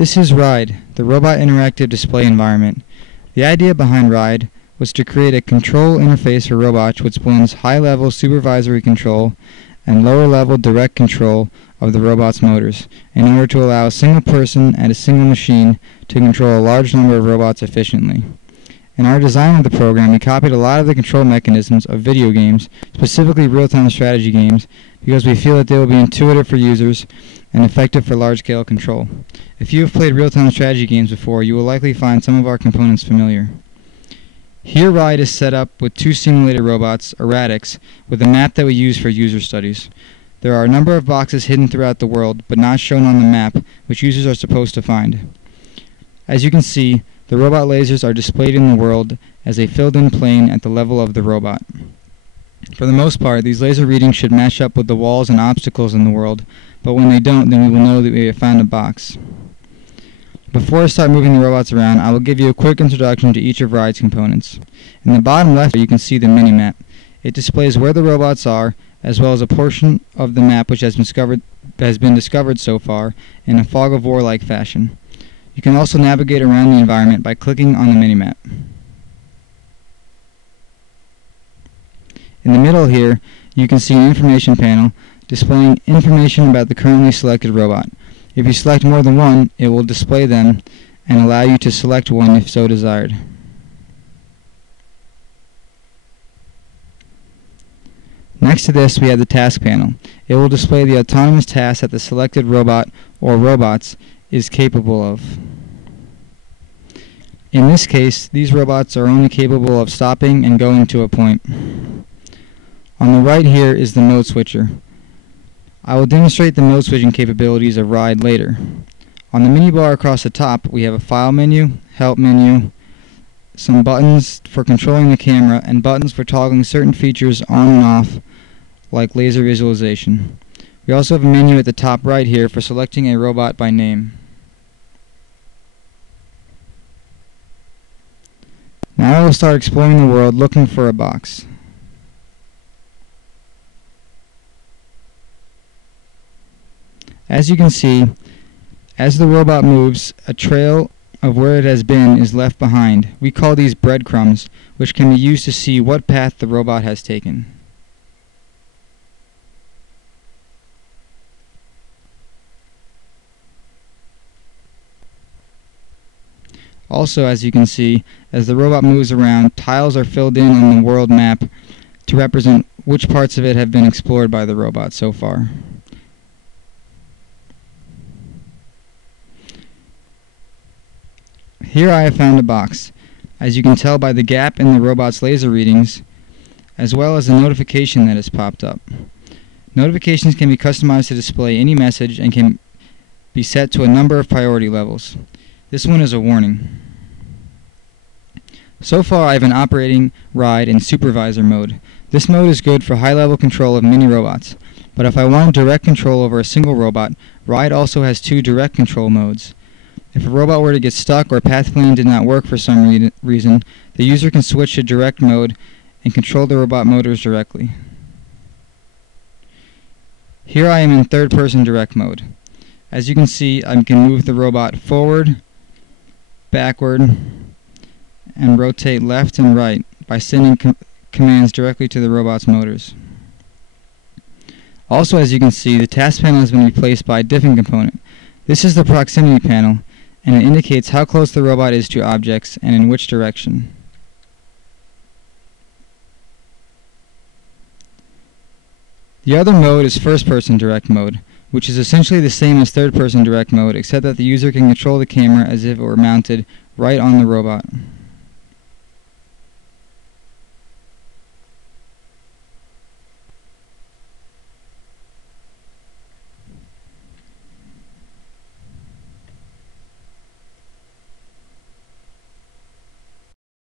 This is RIDE, the Robot Interactive Display Environment. The idea behind RIDE was to create a control interface for robots which blends high-level supervisory control and lower-level direct control of the robot's motors in order to allow a single person at a single machine to control a large number of robots efficiently. In our design of the program, we copied a lot of the control mechanisms of video games, specifically real-time strategy games, because we feel that they will be intuitive for users and effective for large-scale control. If you have played real-time strategy games before, you will likely find some of our components familiar. Here RIDE is set up with two simulated robots, erratics, with a map that we use for user studies. There are a number of boxes hidden throughout the world, but not shown on the map, which users are supposed to find. As you can see, the robot lasers are displayed in the world as a filled-in plane at the level of the robot. For the most part, these laser readings should match up with the walls and obstacles in the world, but when they don't, then we will know that we have found a box. Before I start moving the robots around, I will give you a quick introduction to each of RIDE's components. In the bottom left, you can see the mini-map. It displays where the robots are, as well as a portion of the map which has been discovered so far in a fog of war-like fashion. You can also navigate around the environment by clicking on the minimap. In the middle here, you can see an information panel displaying information about the currently selected robot. If you select more than one, it will display them and allow you to select one if so desired. Next to this, we have the task panel. It will display the autonomous tasks that the selected robot or robots is capable of. In this case, these robots are only capable of stopping and going to a point. On the right here is the mode switcher. I will demonstrate the mode switching capabilities of RIDE later. On the mini bar across the top, we have a file menu, help menu, some buttons for controlling the camera, and buttons for toggling certain features on and off, like laser visualization. We also have a menu at the top right here for selecting a robot by name. Now I will start exploring the world looking for a box. As you can see, as the robot moves, a trail of where it has been is left behind. We call these breadcrumbs, which can be used to see what path the robot has taken. Also, as you can see, as the robot moves around, tiles are filled in on the world map to represent which parts of it have been explored by the robot so far. Here I have found a box, as you can tell by the gap in the robot's laser readings, as well as the notification that has popped up. Notifications can be customized to display any message and can be set to a number of priority levels. This one is a warning. So far I have been operating RIDE in supervisor mode. This mode is good for high-level control of mini robots, but if I want direct control over a single robot, RIDE also has two direct control modes. If a robot were to get stuck or path planning did not work for some reason, the user can switch to direct mode and control the robot motors directly. Here I am in third-person direct mode. As you can see, I can move the robot forward, backward, and rotate left and right by sending commands directly to the robot's motors. Also, as you can see, the task panel has been replaced by a different component. This is the proximity panel, and it indicates how close the robot is to objects and in which direction. The other mode is first-person direct mode, which is essentially the same as third-person direct mode, except that the user can control the camera as if it were mounted right on the robot.